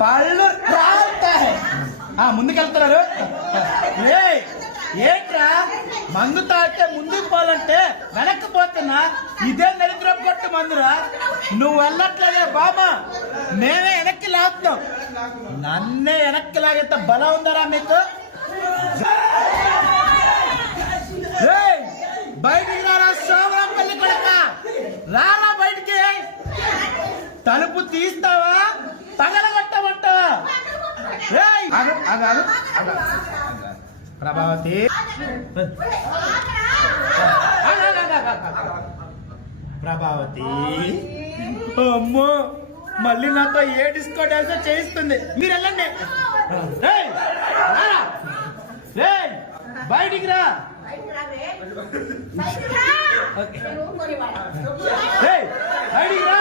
పళ్ళు రాలుతాయి. ముందుకెళ్తున్నారు. ఏంట్రా మందు తాగితే ముందుకు పోవాలంటే వెనక్కి పోతున్నా? ఇదే దరిద్ర కొట్టు మందురా. నువ్వు వెళ్ళట్లేదే బాబా, మేమే వెనక్కి లాగుతాం. నన్నే వెనక్కి లాగేంత బలం ఉందరా మీకు? బయటికి రారా సోమరం పల్లి కొడక, రారా బయటికి. తలుపు తీస్తావా తగలగొట్టమంటావా? ప్రభావతి, ప్రభావతి, అమ్మో మళ్ళీ నాతో ఏ డిస్కో డాన్స్ చేయిస్తుంది. మీరు వెళ్ళండి. బయటికి రా. బయటికి రా.